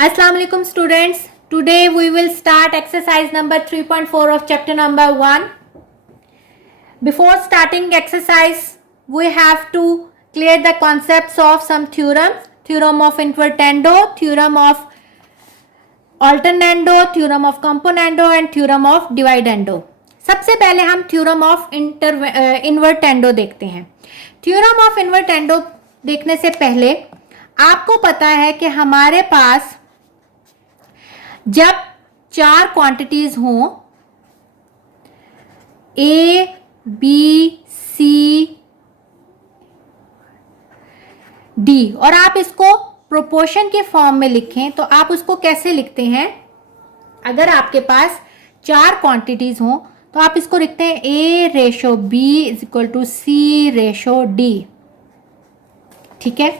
Assalamu alaikum students. Today we will start exercise number 3.4 of chapter number 1. Before starting exercise, we have to clear the concepts of some theorems. Theorem of invertendo, theorem of alternando, theorem of componendo and theorem of dividendo. सबसे पहले हम theorem of invertendo देखते हैं. Theorem of invertendo देखने से पहले आपको पता है कि हमारे पास जब चार क्वांटिटीज हों ए बी सी डी और आप इसको प्रोपोर्शन के फॉर्म में लिखें तो आप उसको कैसे लिखते हैं? अगर आपके पास चार क्वांटिटीज हों तो आप इसको लिखते हैं A ratio B is equal to C ratio D. ठीक है,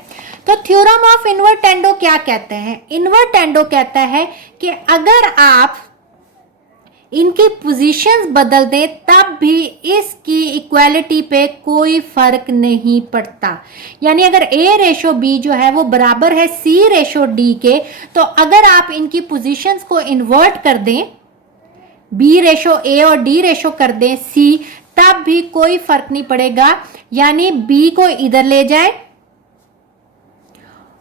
तो थ्योरम ऑफ इन्वर्टेंडो क्या कहते हैं? इन्वर्टेंडो कहता है कि अगर आप इनकी पोजीशंस बदल दें तब भी इसकी इक्वालिटी पे कोई फर्क नहीं पड़ता. यानी अगर ए रेशो बी जो है वो बराबर है सी रेशो डी के, तो अगर आप इनकी पोजीशंस को इन्वर्ट कर दें, बी रेशो ए और डी रेशो कर दें सी, तब भी कोई फर्क नहीं पड़ेगा. यानी बी को इधर ले जाए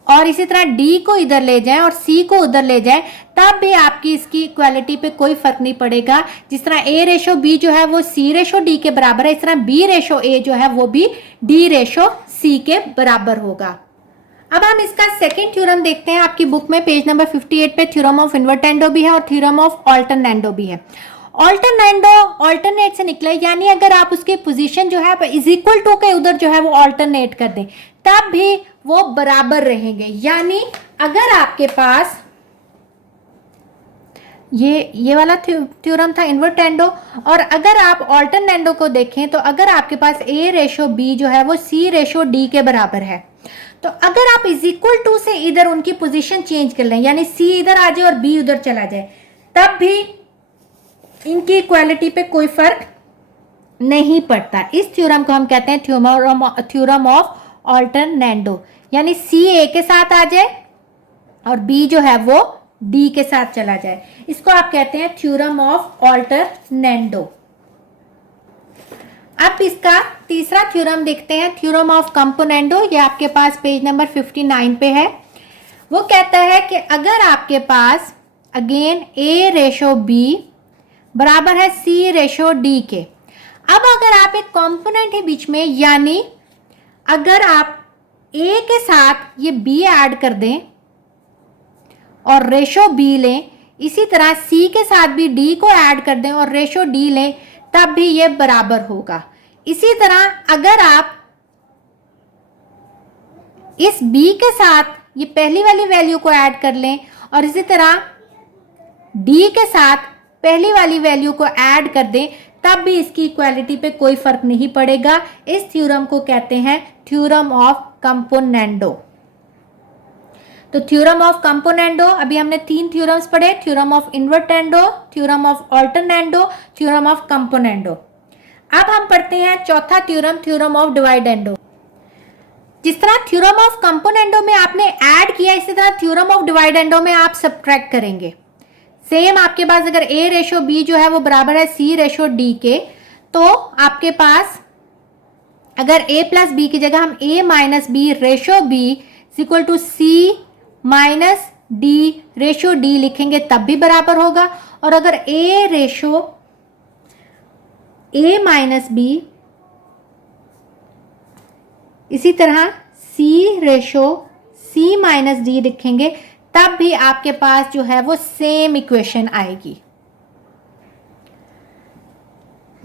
और इसी तरह डी को इधर ले जाएं और सी को उधर ले जाएं, तब भी आपकी इसकी इक्वालिटी पे कोई फर्क नहीं पड़ेगा. जिस तरह ए रेशो बी जो है वो सी रेशो डी के बराबर है, इस तरह बी रेशो ए जो है वो भी डी रेशो सी के बराबर होगा. अब हम इसका सेकंड थ्योरम देखते हैं. आपकी बुक में पेज नंबर 58 पे थ्योरम ऑफ इन्वर्टेंडो भी है और थ्योरम ऑफ ऑल्टरनेंडो भी है. ऑल्टरनेंडो ऑल्टरनेट से निकले, यानी अगर आप उसकी पोजीशन जो है इज इक्वल टू के उधर जो है वो ऑल्टरनेट कर दें तब भी वो बराबर रहेंगे. यानी अगर आपके पास ये वाला थ्योरम था इन्वर्टेंडो, और अगर आप ऑल्टरनेंडो को देखें तो अगर आपके पास ए रेशो बी जो है वो सी रेशो डी के बराबर है, तो अगर आप इज इक्वल टू से इधर उनकी पोजीशन चेंज कर लें, यानी सी इधर आ जाए और बी उधर चला जाए, तब भी इनकी इक्वालिटी पे कोई फर्क नहीं पड़ता. इस थ्योरम को हम कहते हैं थ्योरम ऑफ ऑल्टरनेंडो. यानी सी ए के साथ आ जाए और बी जो है वो डी के साथ चला जाए, इसको आप कहते हैं थ्योरम ऑफ ऑल्टरनेंडो. अब इसका तीसरा थ्योरम देखते हैं, थ्योरम ऑफ कंपोनेंडो. ये आपके पास पेज नंबर 59 पे है. वो कहता है कि अगर आपके पास अगेन ए रेशो बी बराबर है सी रेशो डी के, अब अगर आप एक कंपोनेंट है बीच में, यानी अगर आप ए के साथ ये बी ऐड कर दें और रेशो बी लें, इसी तरह सी के साथ भी डी को ऐड कर दें और रेशो डी लें, तब भी ये बराबर होगा. इसी तरह अगर आप इस बी के साथ ये पहली वाली वैल्यू को ऐड कर लें और इसी तरह डी के साथ पहली वाली वैल्यू को ऐड कर दें, तब भी इसकी इक्वालिटी पे कोई फर्क नहीं पड़ेगा. इस थ्योरम को कहते हैं थ्योरम ऑफ कंपोनेंडो. तो थ्योरम ऑफ कंपोनेंडो, अभी हमने तीन थ्योरम्स पढ़े, theorem of invertendo, theorem of alternendo, theorem of componendo. अब हम पढ़ते हैं चौथा थ्योरम, थ्योरम ऑफ डिवाइडेंडो. जिस तरह थ्योरम ऑफ कंपोनेंडो में आपने ऐड किया, इसी तरह थ्योरम ऑफ डिवाइडेंडो में आप सब्ट्रैक्ट करेंगे. सेम आपके पास अगर ए रेशो बी जो है वो बराबर है सी रेशो डी के, तो आपके पास अगर ए प्लस बी की जगह हम A minus B ratio B equal to C minus D ratio D लिखेंगे तब भी बराबर होगा. और अगर A ratio A minus B इसी तरह C ratio C minus D लिखेंगे तब भी आपके पास जो है वो सेम इक्वेशन आएगी.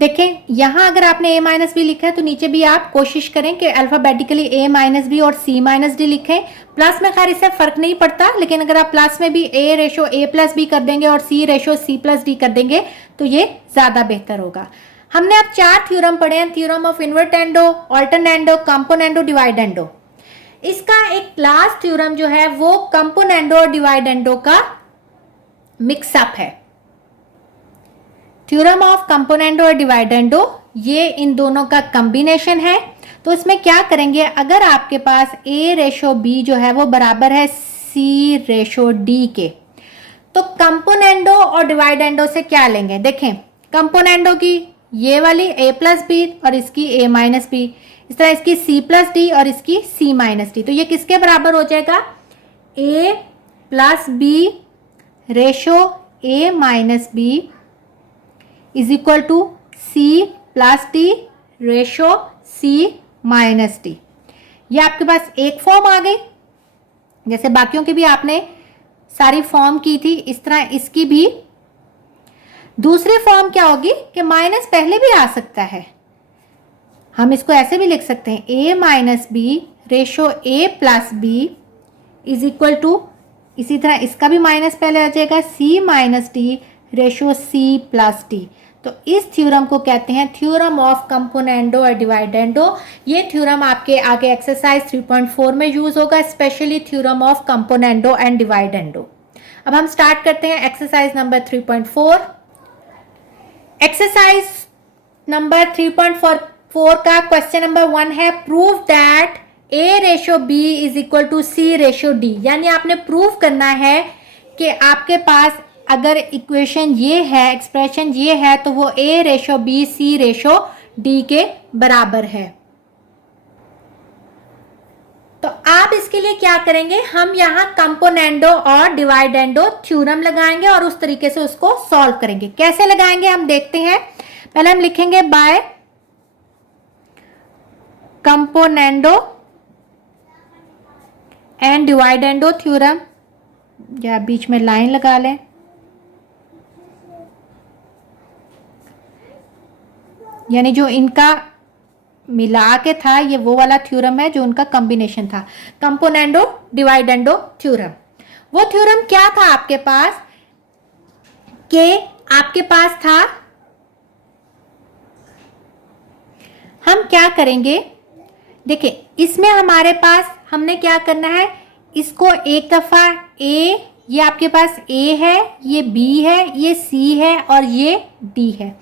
देखें यहां अगर आपने a माइनस बी लिखा है तो नीचे भी आप कोशिश करें कि अल्फाबेटिकली a माइनस बी और c माइनस डी लिखें. प्लस में खैर इससे फर्क नहीं पड़ता, लेकिन अगर आप प्लस में भी a ratio a plus B कर देंगे और c ratio c plus D कर देंगे तो ये ज्यादा बेहतर होगा. हमने अब चार थ्योरम पढ़े हैं, थ्योरम ऑफ इन्वर्टेंडो, ऑल्टरनेंडो, कंपोनेंडो, डिवाइडेंडो. इसका एक लास्ट थ्योरम जो है वो कंपोनेंडो और डिवाइडेंडो का मिक्सअप है. थ्योरम ऑफ कंपोनेंडो और डिवाइडेंडो ये इन दोनों का कॉम्बिनेशन है. तो इसमें क्या करेंगे, अगर आपके पास a रेशो b जो है वो बराबर है c सी रेशो डी के। तो कंपोनेंडो और डिवाइडेंडो से क्या लेंगे, देखें कंपोनेंडो की ये वाली a प्लस बी और इसकी a माइनस बी, इस तरह इसकी c प्लस डी और इसकी c माइनस डी। तो ये किसके बराबर हो जाएगा, a plus B ratio a minus B is equal to c plus D ratio c minus D. ये आपके पास एक फॉर्म आ गई, जैसे बाकियों की भी आपने सारी फॉर्म की थी, इस तरह इसकी भी दूसरी फॉर्म क्या होगी कि माइनस पहले भी आ सकता है, हम इसको ऐसे भी लिख सकते हैं a minus B ratio a plus B is equal to, इसी तरह इसका भी माइनस पहले आ जाएगा c minus D ratio c plus D. तो इस थ्योरम को कहते हैं थ्योरम ऑफ कंपोनेंडो और डिवाइडेंडो। ये थ्योरम आपके आगे एक्सरसाइज 3.4 में यूज होगा, specially theorem of componendo and dividendo. अब हम स्टार्ट करते हैं एक्सरसाइज नंबर 3.4। एक्सरसाइज नंबर 3.4 का क्वेश्चन नंबर 1 है, prove that a ratio b is equal to c ratio d। यानी आपने प्रूव करना है कि आपके पास अगर इक्वेशन ये है, एक्सप्रेशन ये है, तो वो a ratio b c ratio d के बराबर है। तो आप इसके लिए क्या करेंगे, हम यहाँ कंपोनेंडो और डिवाइडेंडो थ्योरम लगाएंगे और उस तरीके से उसको सॉल्व करेंगे। कैसे लगाएंगे हम देखते हैं। पहले हम लिखेंगे बाय कंपोनेंडो एंड डिवाइडेंडो थ्योरम, या बीच में लाइन लगा लें। यानी जो इनका मिला के था ये वो वाला थ्योरम है जो उनका कॉम्बिनेशन था, कंपोनेंडो डिवाइडेंडो थ्योरम। वो थ्योरम क्या था आपके पास कि आपके पास था, हम क्या करेंगे, देखिए इसमें हमारे पास हमने क्या करना है, इसको एक दफा a, ये आपके पास a है, ये b है, ये c है और ये d है।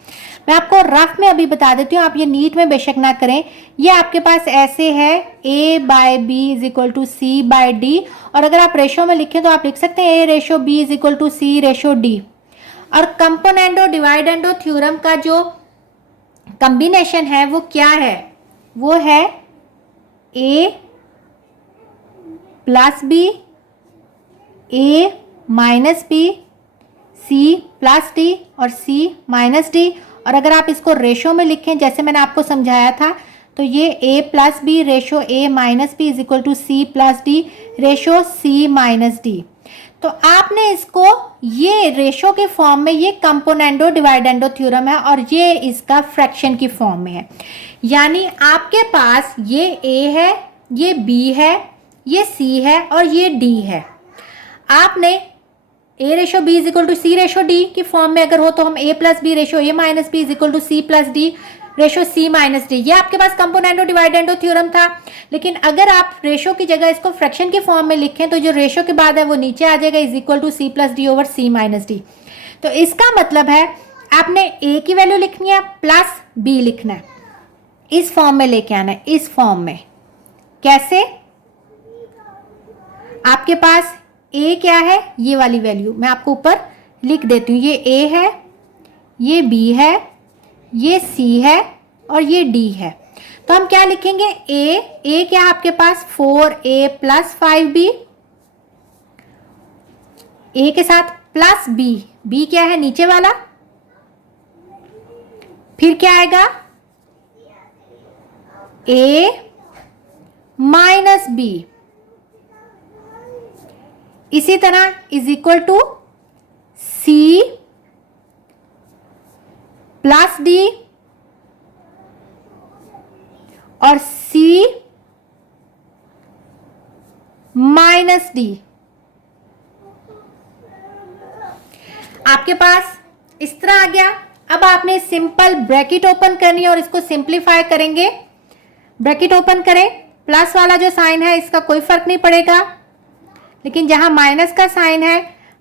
मैं आपको रफ में अभी बता देती हूँ, आप ये नीट में बेशक ना करें। ये आपके पास ऐसे है a by B is equal to C by D, और अगर आप रेशो में लिखें तो आप लिख सकते हैं a ratio b is equal to C ratio D. और कंपोनेंडो डिवाइडेंडो थ्योरम का जो कॉम्बिनेशन है वो क्या है, वो है a plus B, a minus B, c plus D और c माइनस डी। और अगर आप इसको रेशो में लिखें जैसे मैंने आपको समझाया था, तो ये a plus B ratio a minus B is equal to c plus D ratio c minus D. तो आपने इसको ये रेशो के फॉर्म में, ये कंपोनेंडो डिवाइडेंडो थ्योरम है और ये इसका फ्रैक्शन की फॉर्म में है। यानी आपके पास ये a है, ये b है, ये c है और ये d है। आपने a ratio b is equal to C ratio D की फॉर्म में अगर हो तो हम a plus B ratio a minus B is equal to C plus D ratio c minus D. ये आपके पास कंपोनेंडो डिवाइडेंडो थ्योरम था। लेकिन अगर आप रेशो की जगह इसको फ्रैक्शन की फॉर्म में लिखें तो जो रेशो के बाद है वो नीचे आ जाएगा, is equal to C plus D over c minus D. तो इसका मतलब है आपने a की वैल्यू लिखनी है प्लस b लिखना है, इस फॉर्म में लेके आना है, इस फॉर्म में। कैसे, आपके पास a क्या है, ये वाली वैल्यू मैं आपको ऊपर लिख देती हूँ। ये a है, ये b है, ये c है और ये d है। तो हम क्या लिखेंगे, a क्या है आपके पास 4a प्लस 5b, a के साथ प्लस b क्या है नीचे वाला, फिर क्या आएगा a माइनस b, इसी तरह is equal to c plus D और c माइनस डी। आपके पास इस तरह आ गया। अब आपने सिंपल ब्रैकेट ओपन करनी है और इसको सिंप्लीफाई करेंगे। ब्रैकेट ओपन करें, प्लस वाला जो साइन है इसका कोई फर्क नहीं पड़ेगा, लेकिन जहां माइनस का साइन है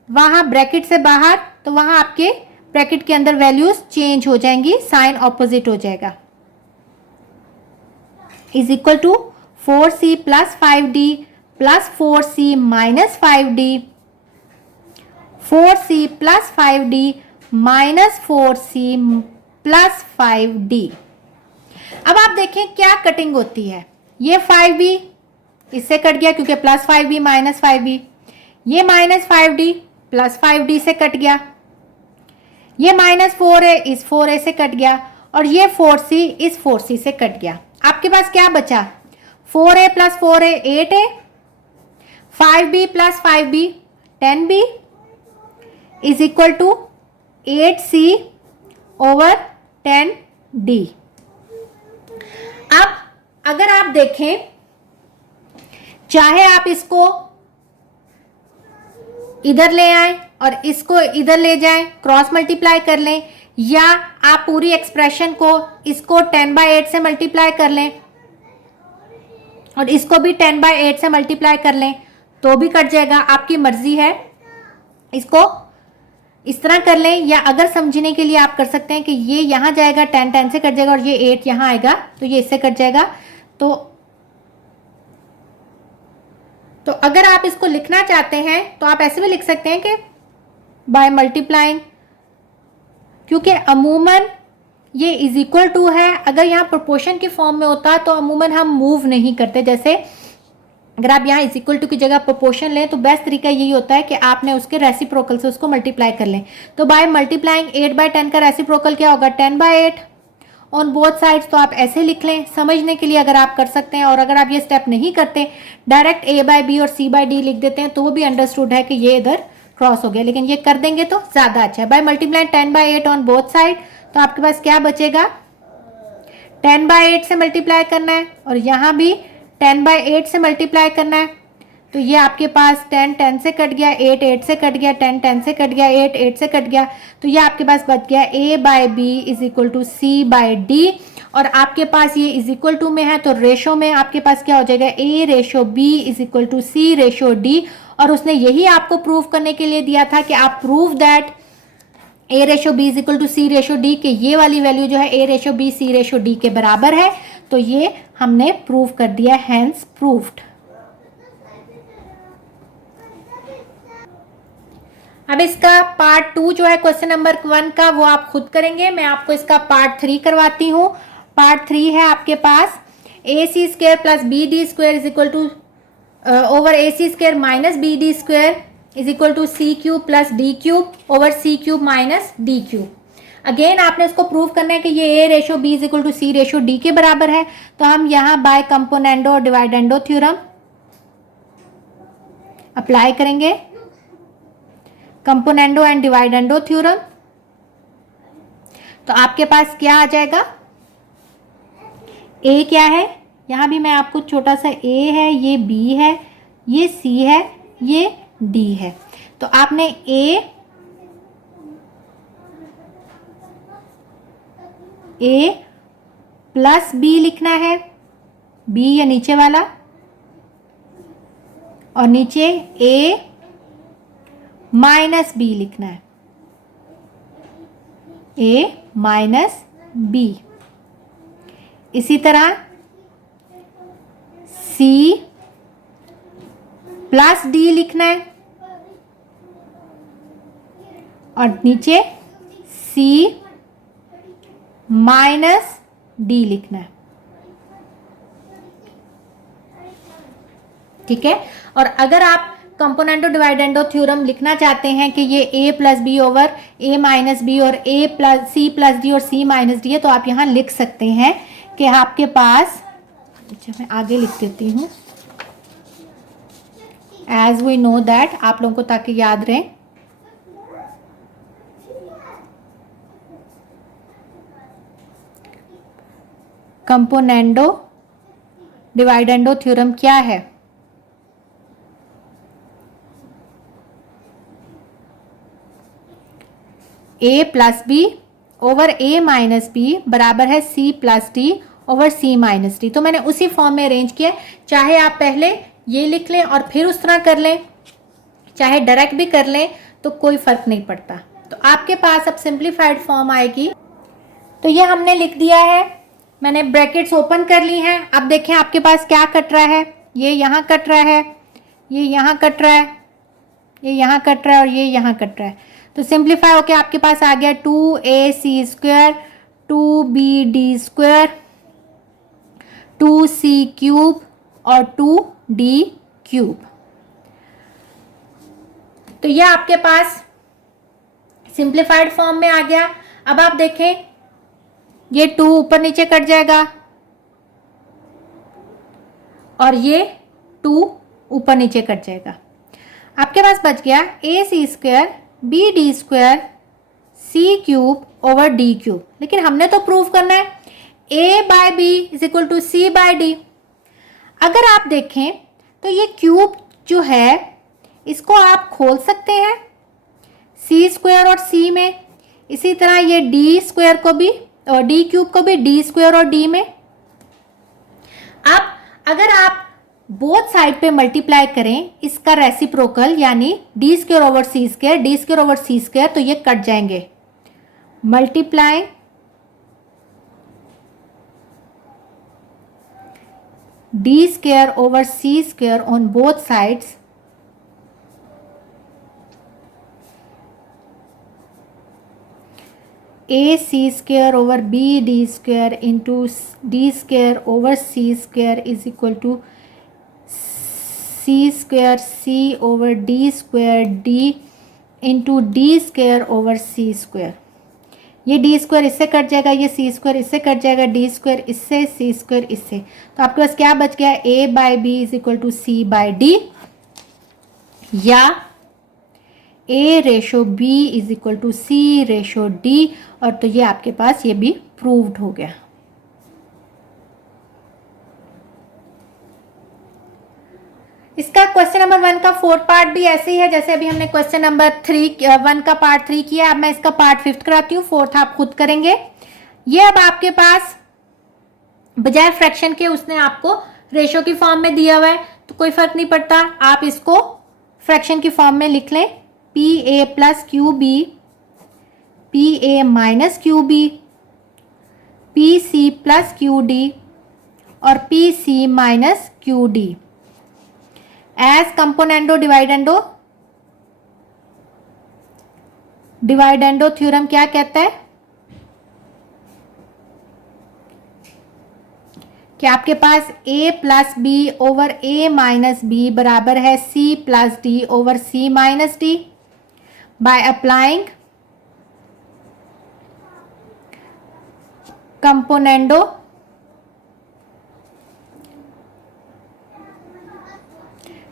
वहां ब्रैकेट से बाहर, तो वहां आपके ब्रैकेट के अंदर वैल्यूज चेंज हो जाएंगी, साइन ऑपोजिट हो जाएगा। Is equal to 4c plus 5d plus 4c minus 5d, 4c plus 5d minus 4c plus 5d। अब आप देखें क्या कटिंग होती है। ये 5b इससे कट गया क्योंकि प्लस 5b माइनस 5b, ये माइनस 5d प्लस 5d से कट गया, ये माइनस 4a इस 4a से कट गया, और ये 4c इस 4c से कट गया। आपके पास क्या बचा, 4a plus 4a 8a, 5b plus 5b 10b is equal to 8c over 10d। अब अगर आप देखें, चाहे आप इसको इधर ले आए और इसको इधर ले जाएं, क्रॉस मल्टीप्लाई कर लें, या आप पूरी एक्सप्रेशन को इसको 10/8 से मल्टीप्लाई कर लें और इसको भी 10/8 से मल्टीप्लाई कर लें तो भी कट जाएगा, आपकी मर्जी है। इसको इस तरह कर लें, या अगर समझने के लिए आप कर सकते हैं कि ये यहां जाएगा 10 से कट जाएगा और ये 8 यहां आएगा तो ये इससे कट जाएगा। तो अगर आप इसको लिखना चाहते हैं तो आप ऐसे भी लिख सकते हैं कि बाय मल्टीप्लाइंग, क्योंकि अमूमन ये इज इक्वल टू है। अगर यहाँ प्रोपोर्शन की फॉर्म में होता तो अमूमन हम मूव नहीं करते। जैसे अगर आप यहाँ इज इक्वल टू की जगह प्रोपोर्शन लें तो बेस्ट तरीका यही होता है कि आपने उसके रेसिप्रोकल से उसको मल्टीप्लाई कर लें। तो बाय मल्टीप्लाइंग 8/10 का रेसिप्रोकल क्या होगा, 10/8 ऑन बोथ साइड्स। तो आप ऐसे लिख लें समझने के लिए, अगर आप कर सकते हैं। और अगर आप ये स्टेप नहीं करते, डायरेक्ट a/b और c/d लिख देते हैं तो वो भी अंडरस्टूड है कि ये इधर क्रॉस हो गया, लेकिन ये कर देंगे तो ज़्यादा अच्छा है। By multiplying 10/8 on both side, तो आपके पास क्या बचेगा, 10/8 से मल्टीप्लाई करना है और यहाँ भी 10/8 से मल्टीप्लाई करना है। तो ये आपके पास 10 से कट गया, 8 से कट गया, 10 से कट गया, 8 से कट गया। तो ये आपके पास बच गया a/b is equal to c/d। और आपके पास ये इज इक्वल टू में है तो रेशो में आपके पास क्या हो जाएगा, a/b is equal to c/d। और उसने यही आपको प्रूव करने के लिए दिया था कि आप prove that a/b is equal to c/d, कि ये वाली वैल्यू जो है a/b c/d के बराबर है। तो ये हमने प्रूव कर दिया, हैंस प्रूव्ड। अब इसका पार्ट 2 जो है क्वेश्चन नंबर 1 का, वो आप खुद करेंगे। मैं आपको इसका पार्ट 3 करवाती हूँ। पार्ट 3 है आपके पास ac² plus bd² is equal to over ac² minus bd² is equal to c³ plus d³ over c³ minus d³। Again आपने उसको प्रूव करना है कि ये a/b is equal to c/d के बराबर है। तो हम यहाँ बाय कंपोनेंडो और डिवाइडेंडो थ्योरम अप्लाई करेंगे, कंपोनेंडो एंड डिवाइडेंडो थ्योरम। तो आपके पास क्या आ जाएगा, a क्या है, यहाँ भी मैं आपको छोटा सा a है, ये b है, ये c है, ये d है। तो आपने a प्लस b लिखना है, b या नीचे वाला, और नीचे a माइनस b लिखना है, a माइनस b। इसी तरह c प्लस d लिखना है और नीचे c माइनस d लिखना है। ठीक है। और अगर आप कंपोनेंडो डिवाइडेंडो थ्योरम लिखना चाहते हैं कि ये a plus B over a minus B और a plus C plus D और c माइनस डी है, तो आप यहाँ लिख सकते हैं कि आपके पास, अच्छा मैं आगे लिख देती हूँ एज वी नो दैट, आप लोगों को ताकि याद रहे। कंपोनेंडो डिवाइडेंडो थ्योरम क्या है, a plus B over a minus B बराबर है c plus D over c minus D. तो मैंने उसी फॉर्म में अरेंज किया। चाहे आप पहले ये लिख लें और फिर उस तरह कर लें, चाहे डायरेक्ट भी कर लें, तो कोई फर्क नहीं पड़ता। तो आपके पास अब सिंप्लीफाइड फॉर्म आएगी। तो ये हमने लिख दिया है, मैंने ब्रैकेट्स ओपन कर ली हैं। अब देखें आपके पास क्या कट रहा है, ये यहाँ कट रहा है, ये यहाँ कट रहा है, ये यहाँ कट रहा है और ये यहाँ कट रहा है। तो सिंप्लीफाई होके आपके पास आ गया 2ac square 2bd square 2c cube और 2d क्यूब। तो ये आपके पास सिंप्लीफाइड फॉर्म में आ गया। अब आप देखें ये 2 ऊपर नीचे कट जाएगा और ये 2 ऊपर नीचे कट जाएगा। आपके पास बच गया ac square bd square c cube over d cube. लेकिन हमने तो प्रूव करना है a by b is equal to c by d। अगर आप देखें तो ये क्यूब जो है इसको आप खोल सकते हैं c स्क्वायर और c में, इसी तरह ये d स्क्वायर को भी और d क्यूब को भी d स्क्वायर और d में। अब अगर आप बोथ साइड पे मल्टीप्लाई करें इसका रेसिप्रोकल यानी d square over c square d square over c square, तो ये कट जाएंगे। Multiply d square over c square on both sides ac square over bd square into d square over c square is equal to c square c over d square d into d square over c square. ये d square इससे कट जाएगा, ये c square इससे कट जाएगा, d square इससे, c square इससे। तो आपके पास क्या बच गया a by B is equal to c by D या a ratio b is equal to c ratio d। और तो ये आपके पास ये भी प्रूव्ड हो गया। इसका क्वेश्चन नंबर 1 का 4th पार्ट भी ऐसे ही है जैसे अभी हमने क्वेश्चन नंबर 1 का पार्ट 3 किया। अब मैं इसका पार्ट 5th कराती हूँ, 4th आप खुद करेंगे। ये अब आपके पास बजाय फ्रैक्शन के उसने आपको रेशो की फॉर्म में दिया हुआ है, तो कोई फर्क नहीं पड़ता, आप इसको फ्रैक्शन की फॉर्म में लिख लें। P A plus Q B, P A minus Q B, P C plus Q D और P C minus Q D as componendo dividendo. Dividendo theorem क्या कहता है कि आपके पास a plus B over a minus B बराबर है c plus D over c minus D by applying componendo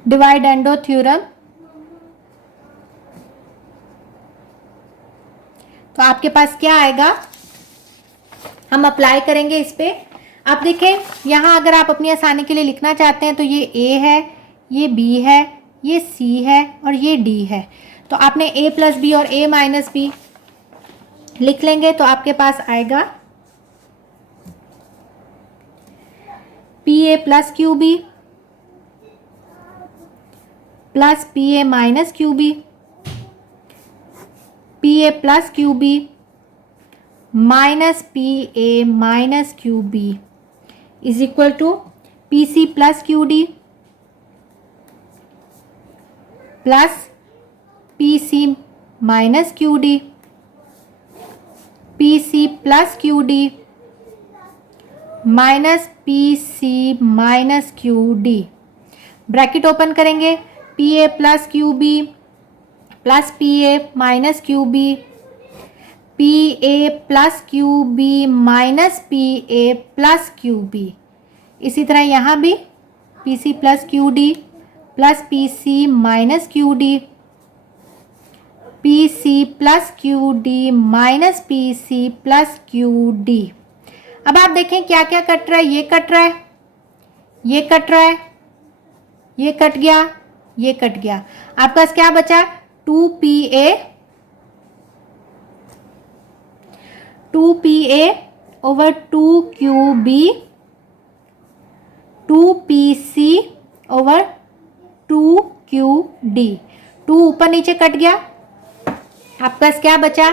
dividendo theorem. तो आपके पास क्या आएगा, हम अप्लाई करेंगे इस पे। आप देखें यहाँ अगर आप अपनी आसानी के लिए लिखना चाहते हैं तो ये a है, ये b है, ये c है और ये d है। तो आपने a प्लस बी और a माइनस बी लिख लेंगे तो आपके पास आएगा P A plus Q B plus P A minus Q B, P A plus Q B minus P A minus Q B is equal to P C plus Q D plus P C minus Q D, P C plus Q D minus P C minus Q D. Bracket open करेंगे, P A plus Q B plus P A minus Q B, P A plus Q B minus P A plus Q B. इसी तरह यहाँ भी P C plus Q D plus P C minus Q D, P C plus Q D minus P C plus Q D. अब आप देखें क्या क्या cut रहा है, ये कट रहा है, ये कट रहा है, ये कट गया, ये कट गया। आपके पास क्या बचा 2pa over 2qb 2pc over 2qd। 2 ऊपर नीचे कट गया, आपके पास क्या बचा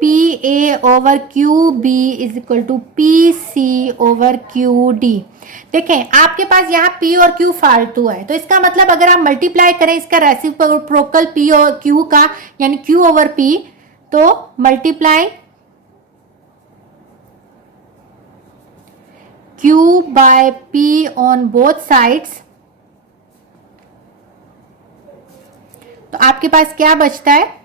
P A over Q B is equal to P C over Q D. देखें आपके पास यहाँ P और Q फालतू है, तो इसका मतलब अगर आप मल्टीप्लाई करें इसका रेसिप्रोकल P और Q का यानी Q ओवर P, तो multiply Q by P on both sides, तो आपके पास क्या बचता है,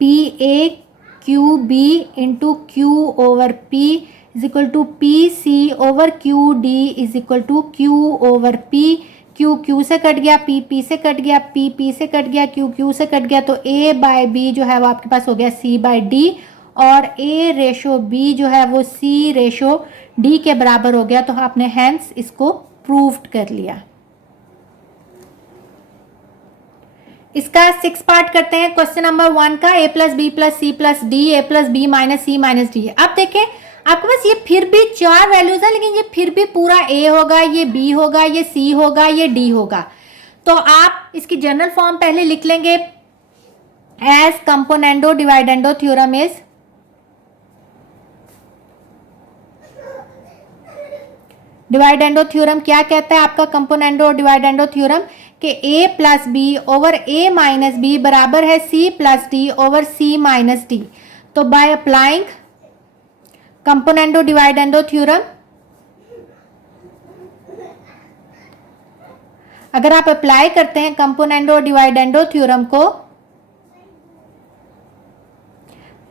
P A Q B into Q over P is equal to P C over Q D is equal to Q over P. Q Q से कट गया, P P से कट गया, पी पी से कट गया, क्यू क्यू से कट गया, तो ए बाय बी जो है वो आपके पास हो गया सी बाय डी, और ए रेशो बी जो है वो सी रेशो डी के बराबर हो गया। तो आपने हैंस इसको प्रूव्ड कर लिया। इसका 6 पार्ट करते हैं क्वेश्चन नंबर 1 का, A plus B plus C plus D, A plus B minus C minus D. अब देखें आपके पास ये फिर भी 4 वैल्यूज है, लेकिन ये फिर भी पूरा ए होगा, ये बी होगा, ये सी होगा, ये डी होगा। तो आप इसकी जनरल फॉर्म पहले लिख लेंगे as componendo dividendo theorem is, dividendo theorem क्या कहता है आपका कंपोनेंडो डिवाइडेंडो थ्योरम कि a plus B over a minus B बराबर है c plus D over c minus D. तो by applying componendo dividendo theorem, अगर आप अप्लाई करते हैं कंपोनेंडो डिवाइडेंडो थ्योरम को,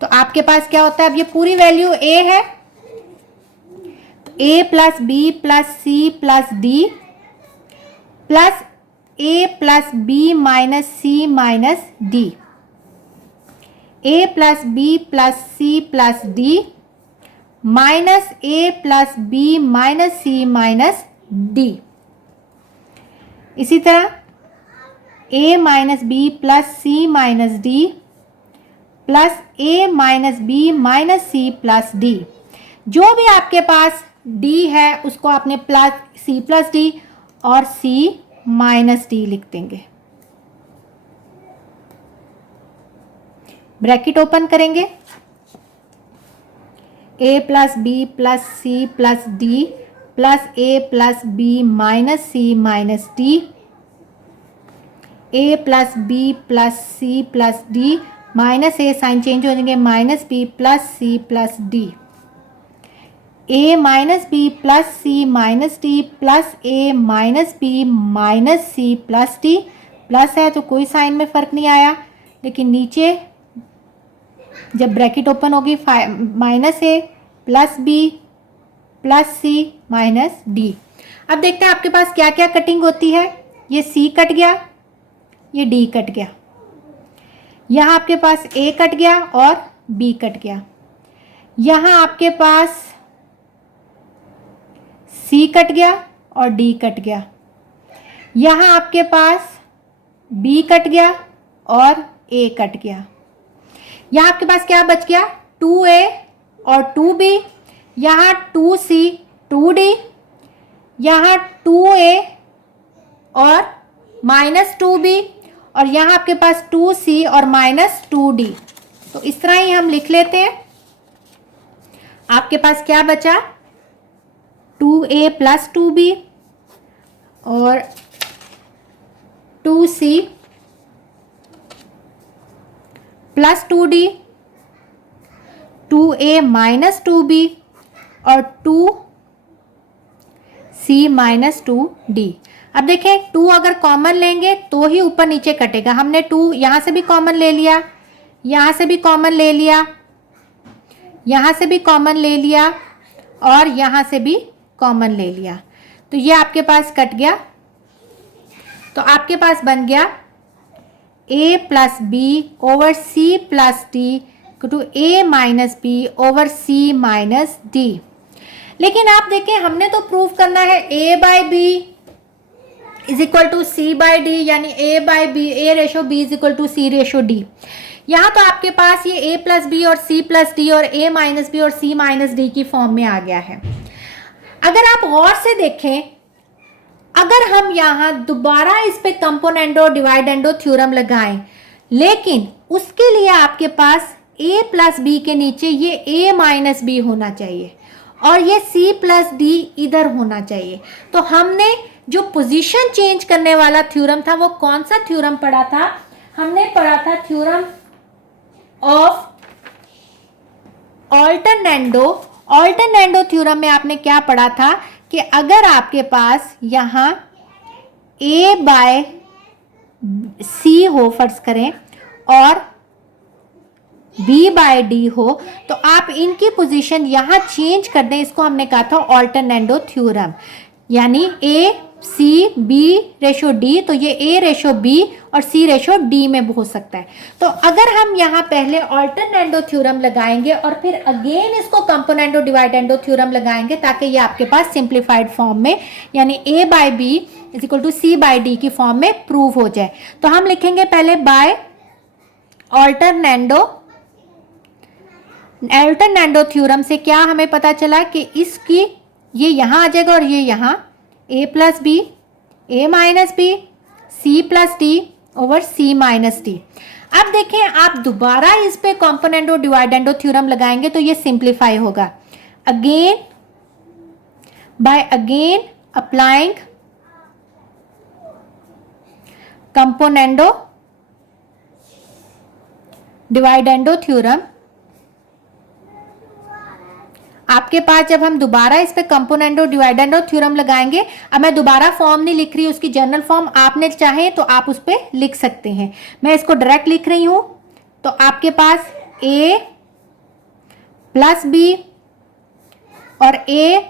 तो आपके पास क्या होता है, अब ये पूरी वैल्यू a है, A plus B plus C plus D plus A plus B minus C minus D, A plus B plus C plus D minus A plus B minus C minus D. इसी तरह A minus B plus C minus D plus A minus B minus C plus D. जो भी आपके पास D है उसको आपने plus C plus D और सी minus D लिख देंगे। ब्रैकेट ओपन करेंगे, A plus B plus C plus D plus A plus B minus C minus D, A plus B plus C plus D minus A sign change हो जाएंगे, minus B plus C plus D, A minus B plus C minus D plus A minus B minus C plus D. Plus है तो कोई sign में फ़र्क नहीं आया, लेकिन नीचे जब ब्रैकेट ओपन होगी minus A plus B plus C minus D. अब देखते हैं आपके पास क्या क्या कटिंग होती है। ये सी कट गया, ये डी कट गया, यहाँ आपके पास ए कट गया और बी कट गया, यहाँ आपके पास सी कट गया और डी कट गया, यहाँ आपके पास बी कट गया और ए कट गया, यहाँ आपके पास क्या बच गया 2a और 2b, यहाँ 2c 2d, यहाँ 2a और माइनस 2b, और यहाँ आपके पास 2c और माइनस 2d। तो इस तरह ही हम लिख लेते हैं। आपके पास क्या बचा 2a प्लस 2b और 2c plus 2d, 2a minus 2b और 2c माइनस 2d। अब देखें 2 अगर कॉमन लेंगे तो ही ऊपर नीचे कटेगा। हमने 2 यहाँ से भी कॉमन ले लिया, यहाँ से भी कॉमन ले लिया, यहाँ से भी कॉमन ले लिया और यहाँ से भी कॉमन ले लिया, तो ये आपके पास कट गया। तो आपके पास बन गया a plus B over C plus D to a minus B over C minus D. लेकिन आप देखें हमने तो प्रूव करना है a by B is equal to C by D, यानी a by B A ratio b is equal to C ratio D. यहाँ तो आपके पास ये a प्लस बी और c प्लस डी और a माइनस बी और c माइनस डी की फॉर्म में आ गया है। अगर आप गौर से देखें, अगर हम यहाँ दोबारा इस पे कंपोनेंडो डिवाइडेंडो थ्योरम लगाएं, लेकिन उसके लिए आपके पास a प्लस बी के नीचे ये a माइनस बी होना चाहिए और ये c प्लस डी इधर होना चाहिए। तो हमने जो पोजीशन चेंज करने वाला थ्योरम था वो कौन सा थ्योरम पढ़ा था? हमने पढ़ा था थ्योरम ऑफ ऑल्टरनेंडो। ऑल्टरनेंडो थ्योरम में आपने क्या पढ़ा था कि अगर आपके पास यहाँ a बाय c हो फर्ज करें और b बाय d हो तो आप इनकी पोजीशन यहाँ चेंज कर दें। इसको हमने कहा था ऑल्टरनेंडो थ्योरम, यानी a c b ratio d, तो ये a रेशो b और c रेशो d में हो सकता है। तो अगर हम यहाँ पहले ऑल्टरनेंडो थ्योरम लगाएंगे और फिर अगेन इसको कंपोनेंडो डिवाइडेंडो थ्योरम लगाएंगे ताकि ये आपके पास सिंप्लीफाइड फॉर्म में यानी a by b is equal to c by d की फॉर्म में प्रूव हो जाए। तो हम लिखेंगे पहले बाय ऑल्टरनेंडो थ्योरम से क्या हमें पता चला कि इसकी ये यहाँ आ जाएगा और ये यहाँ a plus B, a minus B, c plus D over c minus D. अब देखें आप दोबारा इस पे कॉम्पोनेंडो डिवाइडेंडो थ्योरम लगाएंगे तो ये सिंप्लीफाई होगा। Again by again applying componendo dividendo theorem, आपके पास जब हम दोबारा इस पे कंपोनेंडो डिवाइडेंडो थ्योरम लगाएंगे, अब मैं दोबारा फॉर्म नहीं लिख रही, उसकी जनरल फॉर्म आपने चाहे तो आप उस पे लिख सकते हैं, मैं इसको डायरेक्ट लिख रही हूं। तो आपके पास a प्लस बी और a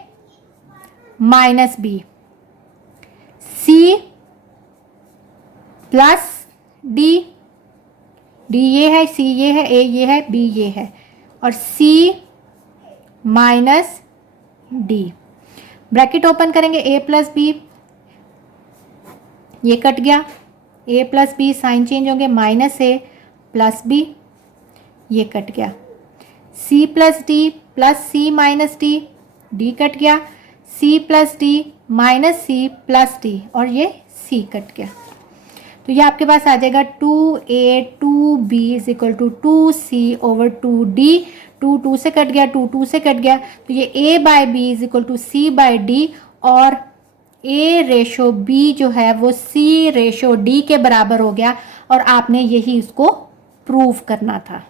minus B, c plus D, d ये है, c ये है, a ये है, b ये है और c minus D. Bracket open करेंगे a प्लस बी, ये कट गया, a plus B sign change होंगे, माइनस a प्लस बी, ये कट गया, c plus D plus c minus D, d कट गया, c plus D minus c plus D और ये c कट गया। तो ये आपके पास आ जाएगा 2a 2b is equal to 2c over 2d। 2 से कट गया, 2 से कट गया, तो ये a by b is equal to c by d और a रेशो b जो है वो c रेशो d के बराबर हो गया और आपने यही इसको प्रूव करना था।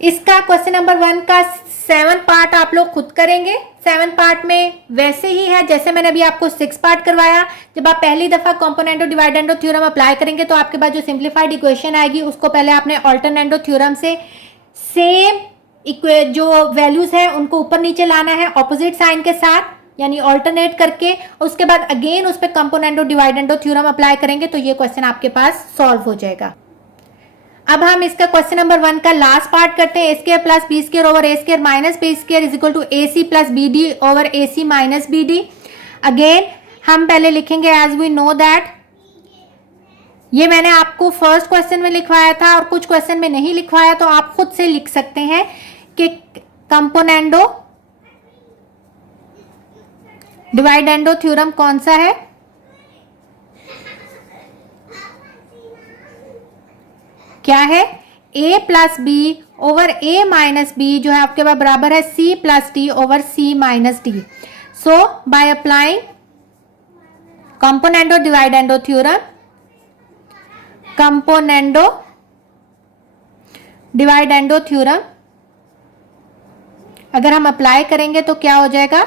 इसका क्वेश्चन नंबर 1 का 7 पार्ट आप लोग खुद करेंगे। 7 पार्ट में वैसे ही है जैसे मैंने अभी आपको 6 पार्ट करवाया। जब आप पहली दफा कंपोनेंडो डिवाइडेंडो थ्योरम अप्लाई करेंगे तो आपके पास जो सिंप्लीफाइड इक्वेशन आएगी उसको पहले आपने ऑल्टरनेंडो थ्योरम से सेम जो वैल्यूज है उनको ऊपर नीचे लाना है ऑपोजिट साइन के साथ, यानी ऑल्टरनेट करके, और उसके बाद अगेन उस पर कंपोनेंडो डिवाइडेंडो थ्योरम अप्लाई करेंगे तो ये क्वेश्चन आपके पास सॉल्व हो जाएगा। अब हम इसका क्वेश्चन नंबर 1 का लास्ट पार्ट करते हैं। a square plus B square over a square minus B square is equal to ac plus B D over ac minus B D. Again हम पहले लिखेंगे एज वी नो दैट, ये मैंने आपको first question में लिखवाया था और कुछ क्वेश्चन में नहीं लिखवाया, तो आप खुद से लिख सकते हैं कि कंपोनेंडो डिवाइडेंडो थ्योरम कौन सा है। क्या है? a plus B over a minus B जो है आपके पास बराबर है c plus D over c minus D. So by applying componendo dividendo theorem, componendo dividendo theorem अगर हम अप्लाई करेंगे तो क्या हो जाएगा,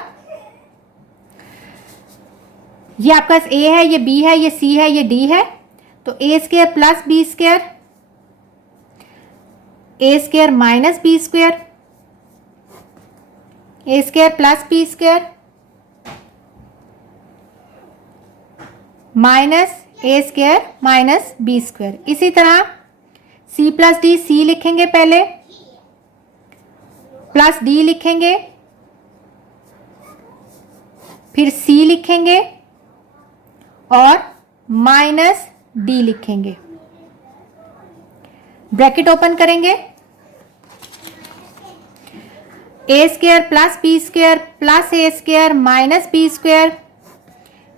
ये आपका a है, ये b है, ये c है, ये d है, तो a square plus B square, A square minus B square, A square plus B square minus A square minus B square. इसी तरह c प्लस डी, c लिखेंगे पहले, प्लस d लिखेंगे, फिर c लिखेंगे और माइनस d लिखेंगे। ब्रैकेट ओपन करेंगे, A square plus B square plus A square minus B square,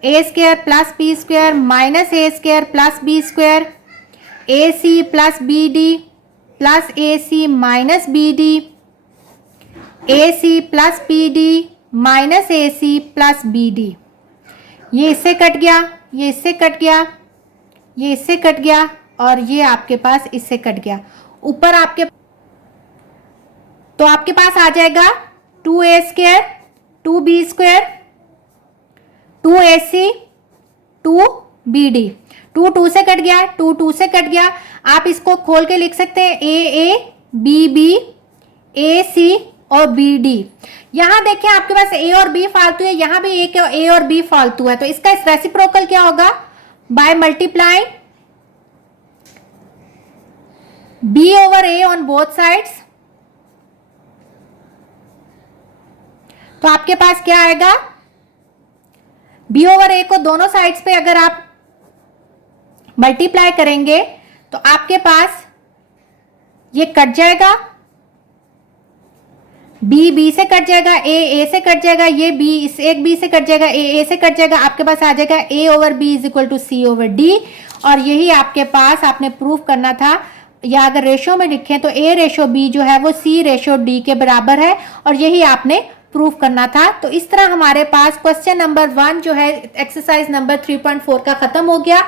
A square plus B square minus A square plus B square, A C plus B D plus A C minus B D, A C plus B D minus A C plus B D. ये इससे cut गया, ये इससे cut गया, ये इससे cut गया और ये आपके पास इससे कट गया। ऊपर आपके तो आपके पास आ जाएगा 2a² 2b², 2ac 2bd। 2 2 से कट गया, 2 2 से कट गया। आप इसको खोल के लिख सकते हैं a b ac और bd। यहां देखिए आपके पास a और b फालतू है, यहां भी a और b फालतू है, तो इसका रेसिप्रोकल क्या होगा? By multiplying b over a on both sides. तो आपके पास क्या आएगा? b ओवर a को दोनों साइड्स पे अगर आप मल्टीप्लाई करेंगे तो आपके पास ये कट जाएगा, b से कट जाएगा, a से कट जाएगा, ये b इस एक b से कट जाएगा, a से कट जाएगा। आपके पास आ जाएगा a over b is equal to c over d। और यही आपके पास आपने प्रूफ करना था, या अगर रेशो में लिखें तो a रेशो b जो है वो c रेशो d के बराबर है, और यही आपने प्रूफ करना था। तो इस तरह हमारे पास क्वेश्चन नंबर 1 जो है एक्सरसाइज नंबर 3.4 का खत्म हो गया।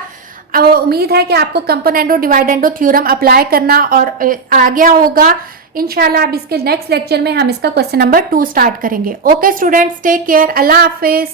अब उम्मीद है कि आपको कंपोनेंडो डिवाइडेंडो थ्योरम अप्लाई करना और आ गया होगा। इंशाल्लाह अब इसके नेक्स्ट लेक्चर में हम इसका क्वेश्चन नंबर 2 स्टार्ट करेंगे। ओके स्टूडेंट्स, टेक केयर, अल्लाह हाफिज।